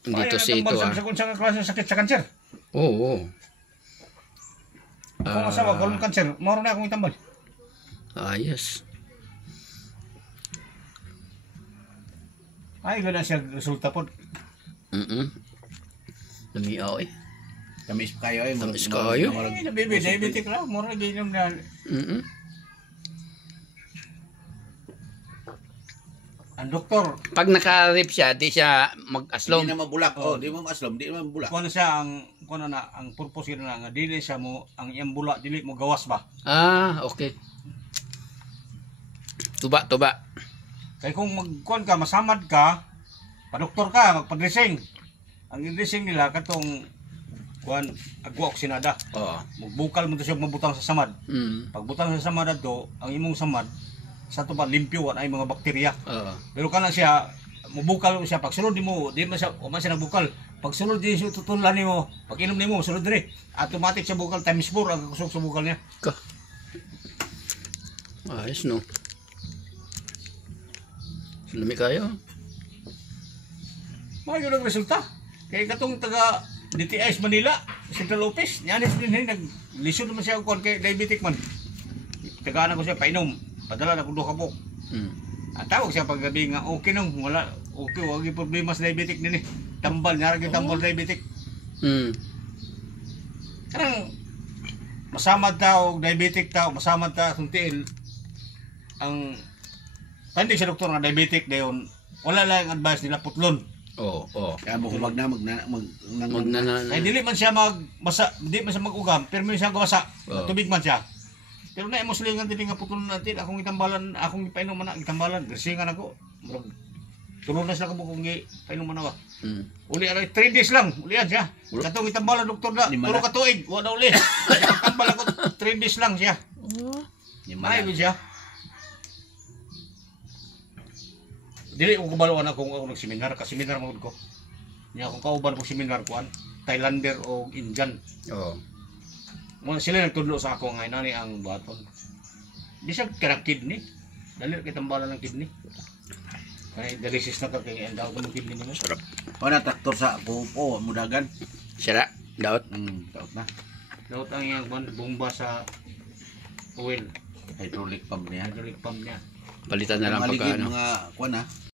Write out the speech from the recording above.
dito sa ito Sa kung saan klase sakit sa kanser. Oo. Kung asawa, karoon kanser, maro na akong itambal. Ayos. Ay, gano'n siya resulta po. Lumiaw eh. Tamis kayo eh. Tamis kayo. Ay, nabibi, diabetic lang. Maro na ginom na. Ang doktor, Pag naka-rip siya, di siya mag-aslom. Hindi na mabulak. Oh, di mo aslom, di mo mabulak. kung ano siya, ang purpose yun na nga, dili siya mo, ang iyang bula, dili mo gawas ba? Okay. Tuba. Kaya kung magkuhan ka, masamad ka, pa-doktor ka, magpa-dressing. Ang dressing nila, katong, kuhan, agwa oksinada. Oo. Magbukal mo to siya mabutang sa samad. Pagbutang sa samad ato, ang imong samad, sa ito ba, limpyo, ay mga bakterya. Oo. Pero kana siya, mubukal siya, pag sunod mo, di man siya nagbukal. Pag sunod din siya, tutulan mo, pag inom mo, sunod rin. Automatic siya bukal, times 4 ang kusog sa bukal niya. Ayos no. Lumi kayo. Mga yun ang resulta. Kaya katong taga DTIs Manila, Central Office, nyanis din nag-lisyon naman siya kung kay diabetic man. Tagaan ko siya, painom. Padala na kung doon ka po. At tawag siya paggabi nga, okay nung, wala, okay, wag yung problema sa diabetic din eh. Tambal, narag yung tambal diabetic. Karang, masamad tao, diabetic tao, masamad tao, suntiin, ang, hindi siya doktor nga diabetic, dayon, wala lang ang advice nila, putlon. Oo. Kaya mo humag na Ay, dili man siya di man siya mag-ugam, pero may siya gawasa, tubig man siya. Pero na mo silingan din nga putol natin, akong itambalan, akong ipainom man na, itambalan, grasingan ako. Tulog na sila kung ipainom man na ba. Uli, 3 days lang, ulian siya. Katong itambalan, doktor na, turo ka tuig, wala uli. Itambalan ko, 3 days lang siya. Ay, siya. Dili ko kabaloan akong nagseminar, ka-seminar mo ko. Niya akong kauban ko seminar ko, Thailander o Indian. Oo. Mo sila nagtudlo sa ako nga nani ang baton. Di siya kira kidney. Dali kita tambalan ng kidney. Kaya dialysis na ka kay ang daw ng kidney mo. Sarap. Wala traktor sa pupo, mudagan. Sira. Daot. Daot na. Daot ang iyang bomba sa oil. Hydraulic pump niya. Hydraulic pump niya. Palitan na lang pagka Maligid ano. mga kuan